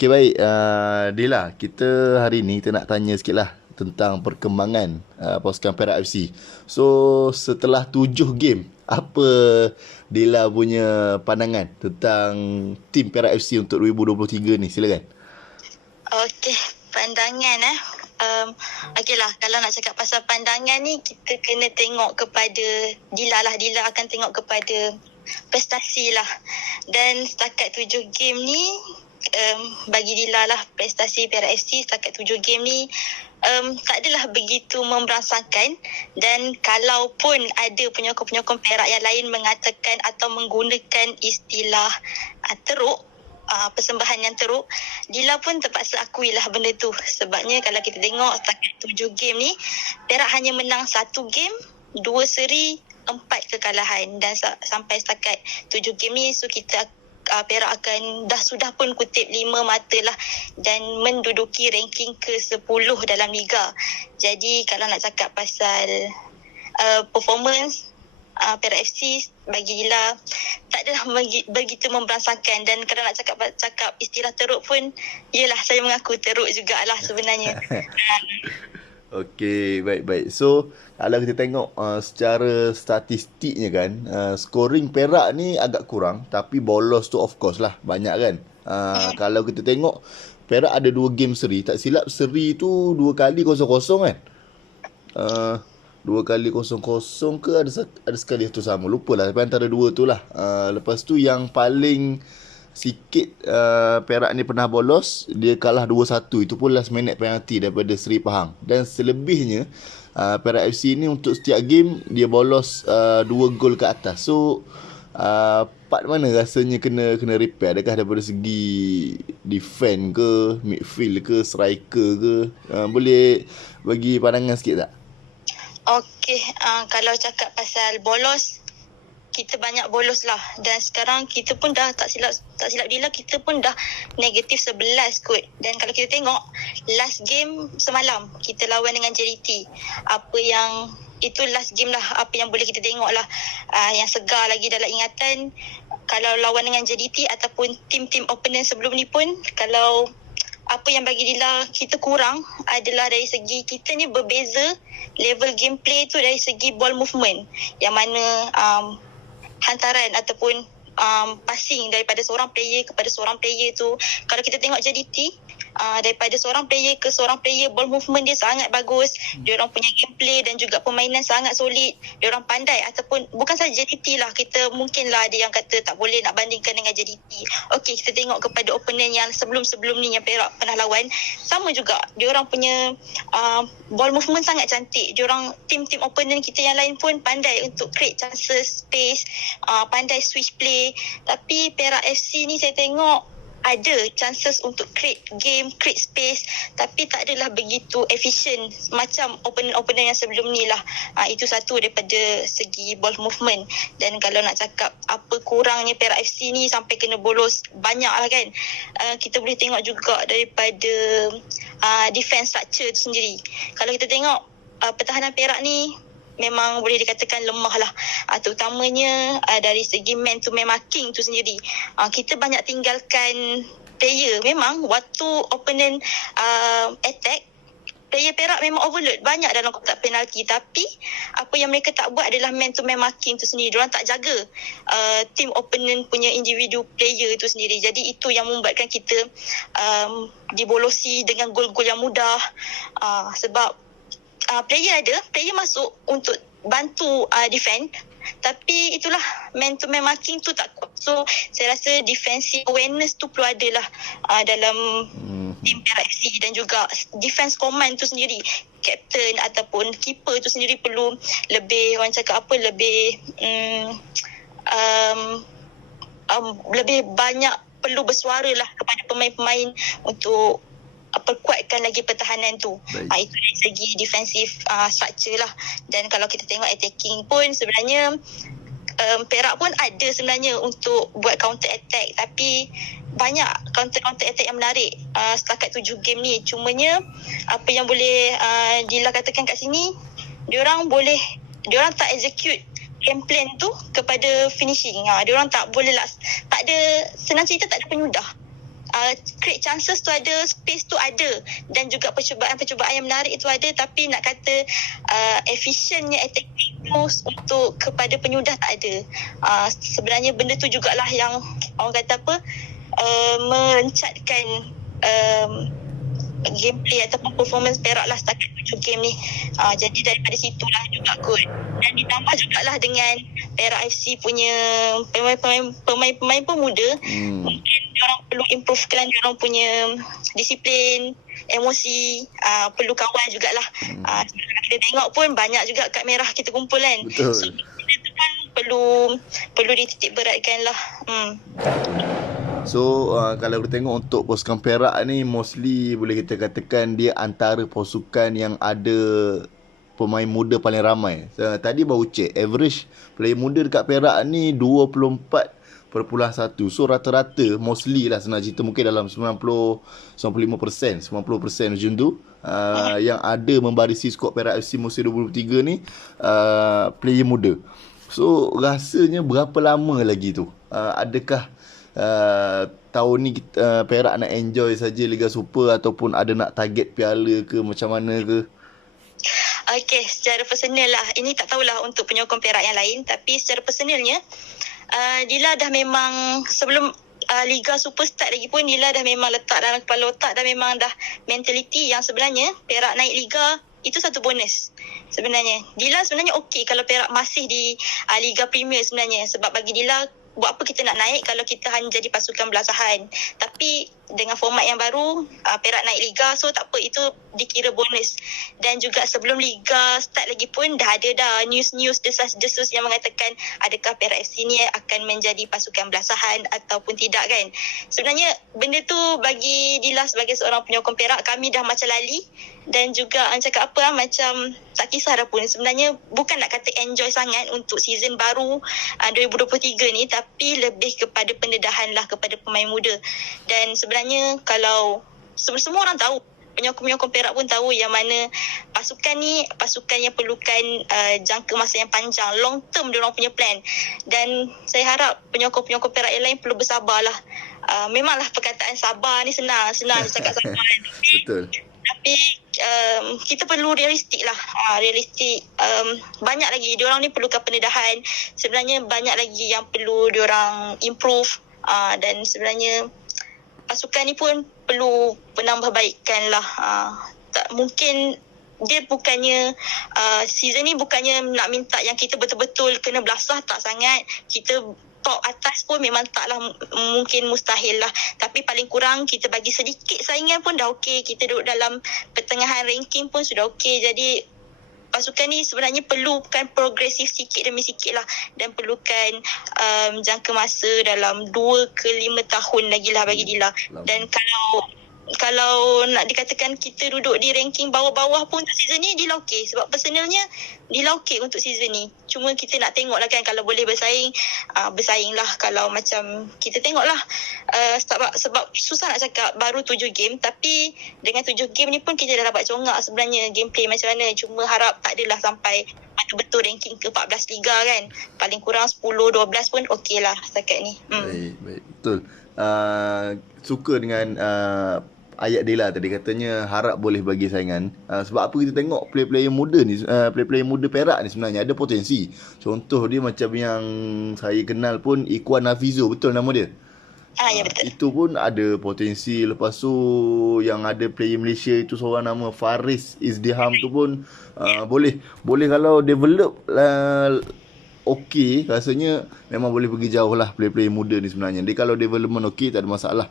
Okay, baik. Dila, kita hari ni kita nak tanya sikit lah tentang perkembangan pasukan Perak FC. So, setelah 7 game, apa Dila punya pandangan tentang tim Perak FC untuk 2023 ni? Silakan. Okey, pandangan okey lah, kalau nak cakap pasal pandangan ni, kita kena tengok kepada Dila lah. Dila akan tengok kepada prestasi lah. Dan setakat 7 game ni, bagi Dila lah, prestasi Perak FC setakat 7 game ni tak adalah begitu memberangsangkan. Dan kalaupun ada penyokong-penyokong Perak yang lain mengatakan atau menggunakan istilah teruk, persembahan yang teruk, Dila pun terpaksa akuilah benda tu. Sebabnya kalau kita tengok setakat 7 game ni, Perak hanya menang 1 game, 2 seri, 4 kekalahan. Dan sampai setakat 7 game ni, so kita Perak akan sudah pun kutip 5 mata lah dan menduduki ranking ke-10 dalam Liga. Jadi kalau nak cakap pasal performance, Perak FC bagi Dila tak adalah begitu memberangsangkan. Dan kalau nak cakap istilah teruk pun, yelah, saya mengaku teruk jugalah sebenarnya. Okey, baik-baik. So, kalau kita tengok secara statistiknya kan, scoring Perak ni agak kurang, tapi bolos tu of course lah banyak kan. Kalau kita tengok Perak ada 2 game seri, tak silap seri tu 2 kali 0-0 kan. 2 kali 0-0 ke ada sekali tu sama, lupalah, tapi antara 2 tu lah. Lepas tu yang paling sikit Perak ni pernah bolos, dia kalah 2-1, itu pun last minute penalty daripada Seri Pahang. Dan selebihnya Perak FC ni untuk setiap game dia bolos 2 gol ke atas. So part mana rasanya kena repair? Adakah daripada segi defend ke, midfield ke, striker ke? Boleh bagi pandangan sikit tak? Okey, kalau cakap pasal bolos, kita banyak bolos lah. Dan sekarang kita pun dah tak silap Dila, kita pun dah negatif 11 kot. Dan kalau kita tengok last game semalam kita lawan dengan JDT, apa yang itu last game lah, apa yang boleh kita tengok lah, yang segar lagi dalam ingatan. Kalau lawan dengan JDT ataupun tim-tim opponent sebelum ni pun, kalau apa yang bagi Dila kita kurang adalah dari segi kita ni berbeza level gameplay tu dari segi ball movement, yang mana hantaran ataupun passing daripada seorang player kepada seorang player tu, kalau kita tengok JDT, daripada seorang player ke seorang player, ball movement dia sangat bagus. Dia orang punya gameplay dan juga permainan sangat solid. Dia orang pandai, ataupun bukan saja JDT lah, kita mungkinlah ada yang kata tak boleh nak bandingkan dengan JDT. Okey, kita tengok kepada opponent yang sebelum-sebelum ni yang Perak pernah lawan, sama juga dia orang punya ball movement sangat cantik. Dia orang tim-tim opponent kita yang lain pun pandai untuk create chances, space, pandai switch play. Tapi Perak FC ni saya tengok ada chances untuk create game, create space, tapi tak adalah begitu efisien macam opponent-opponent yang sebelum ni lah. Itu satu daripada segi ball movement. Dan kalau nak cakap apa kurangnya Perak FC ni sampai kena bolos banyak lah kan, kita boleh tengok juga daripada defense structure tu sendiri. Kalau kita tengok pertahanan Perak ni memang boleh dikatakan lemah lah, terutamanya dari segi man to man marking tu sendiri. Kita banyak tinggalkan player. Memang waktu opponent attack, player Perak memang overload banyak dalam kotak penalti, tapi apa yang mereka tak buat adalah man to man marking tu sendiri. Diorang tak jaga team opponent punya individu player tu sendiri. Jadi itu yang membuatkan kita dibolosi dengan gol-gol yang mudah, sebab player masuk untuk bantu defend, tapi itulah man to man marking tu tak kuat. So saya rasa defensive awareness tu perlu ada lah dalam tim Perak FC, dan juga defense command tu sendiri, captain ataupun keeper tu sendiri perlu lebih, orang cakap apa, lebih lebih banyak perlu bersuara lah kepada pemain-pemain untuk perkuatkan lagi pertahanan tu. Itu dari segi defensive structure lah. Dan kalau kita tengok attacking pun sebenarnya Perak pun ada sebenarnya untuk buat counter attack, tapi banyak counter attack yang menarik setakat 7 game ni. Cumanya apa yang boleh Dila katakan kat sini, diorang tak execute game plan tu kepada finishing. Diorang tak boleh lah, tak ada, senang cerita tak ada penyudah. create chances tu ada, space tu ada, dan juga percubaan-percubaan yang menarik tu ada, tapi nak kata efficientnya attacking tu untuk kepada penyudah tak ada. Sebenarnya benda tu jugalah yang orang kata apa, mencatkan gameplay ataupun performance Perak lah setakat 7 game ni. Jadi daripada situlah juga kot. Dan ditambah jugalah dengan Perak FC punya pemain-pemain pun muda. Mungkin diorang perlu improvekan diorang punya disiplin, emosi, perlu kawan jugalah. Kita tengok pun banyak juga kad merah kita kumpul kan. Betul. So benda tu kan perlu dititik beratkan lah. So kalau kita tengok untuk pasukan Perak ni, mostly boleh kita katakan dia antara pasukan yang ada pemain muda paling ramai. Tadi baru check, average player muda dekat Perak ni 24.1. So rata-rata mostly lah senang cerita mungkin dalam 90-95%, 90% macam tu, yang ada membarisi skuad Perak FC musim 2023 ni player muda. So rasanya berapa lama lagi tu? Adakah tahun ni kita, Perak nak enjoy saja Liga Super ataupun ada nak target piala ke, macam mana ke? Okay, secara personal lah, ini tak tahulah untuk penyokong Perak yang lain, tapi secara personalnya Dila dah memang sebelum Liga Super start lagi pun, Dila dah memang letak dalam kepala otak, dah memang dah mentaliti yang sebenarnya Perak naik Liga itu satu bonus sebenarnya. Dila sebenarnya okey kalau Perak masih di Liga Premier sebenarnya, sebab bagi Dila buat apa kita nak naik kalau kita hanya jadi pasukan belasahan. Tapi dengan format yang baru, Perak naik Liga, so tak apa, itu dikira bonus. Dan juga sebelum Liga start lagi pun dah ada news-news, desas-desus yang mengatakan adakah Perak FC ni akan menjadi pasukan belasahan ataupun tidak kan. Sebenarnya benda tu bagi Dila sebagai seorang penyokong Perak, kami dah macam lali. Dan juga cakap apa macam tak kisah dah pun. Sebenarnya bukan nak kata enjoy sangat untuk season baru 2023 ni, tapi lebih kepada pendedahan lah kepada pemain muda. Dan sebenarnya kalau semua orang tahu, penyokong-penyokong Perak pun tahu yang mana pasukan ni pasukan yang perlukan jangka masa yang panjang, long term diorang punya plan. Dan saya harap penyokong-penyokong Perak yang lain perlu bersabarlah. Memanglah perkataan sabar ni senang cakap sabar kan. Betul. Tapi kita perlu realistik lah. Realistik. Banyak lagi diorang ni perlukan pendedahan. Sebenarnya banyak lagi yang perlu diorang improve. Dan sebenarnya pasukan ni pun perlu penambahbaikan lah. Tak mungkin dia bukannya season ni bukannya nak minta yang kita betul-betul kena belasah, tak sangat. Kita top atas pun memang taklah mungkin mustahil lah, tapi paling kurang kita bagi sedikit saingan pun dah okey. Kita duduk dalam pertengahan ranking pun sudah okey. Jadi pasukan ni sebenarnya perlukan progresif sikit demi sikit lah, dan perlukan jangka masa dalam 2 ke 5 tahun lagi lah bagi Dila. Dan kalau nak dikatakan kita duduk di ranking bawah-bawah pun untuk season ni, Dila okey. Sebab personalnya Dila okey untuk season ni. Cuma kita nak tengok lah kan, kalau boleh bersaing lah. Kalau macam kita tengok lah, sebab susah nak cakap baru 7 game, tapi dengan 7 game ni pun kita dah dapat congak sebenarnya gameplay macam mana. Cuma harap tak adalah sampai betul-betul ranking ke 14 Liga kan. Paling kurang 10-12 pun okey lah setakat ni. Baik, betul. Suka dengan ayat Dila tadi, katanya harap boleh bagi saingan. Sebab apa kita tengok player-player muda ni, player-player muda Perak ni sebenarnya ada potensi. Contoh dia macam yang saya kenal pun, Ikhwan Hafizo, betul nama dia? Ya betul. Itu pun ada potensi. Lepas tu yang ada player Malaysia itu seorang nama Faris Izdiham tu pun boleh kalau develop okey, rasanya memang boleh pergi jauh lah player-player muda ni sebenarnya. Dia kalau development okey, tak ada masalah.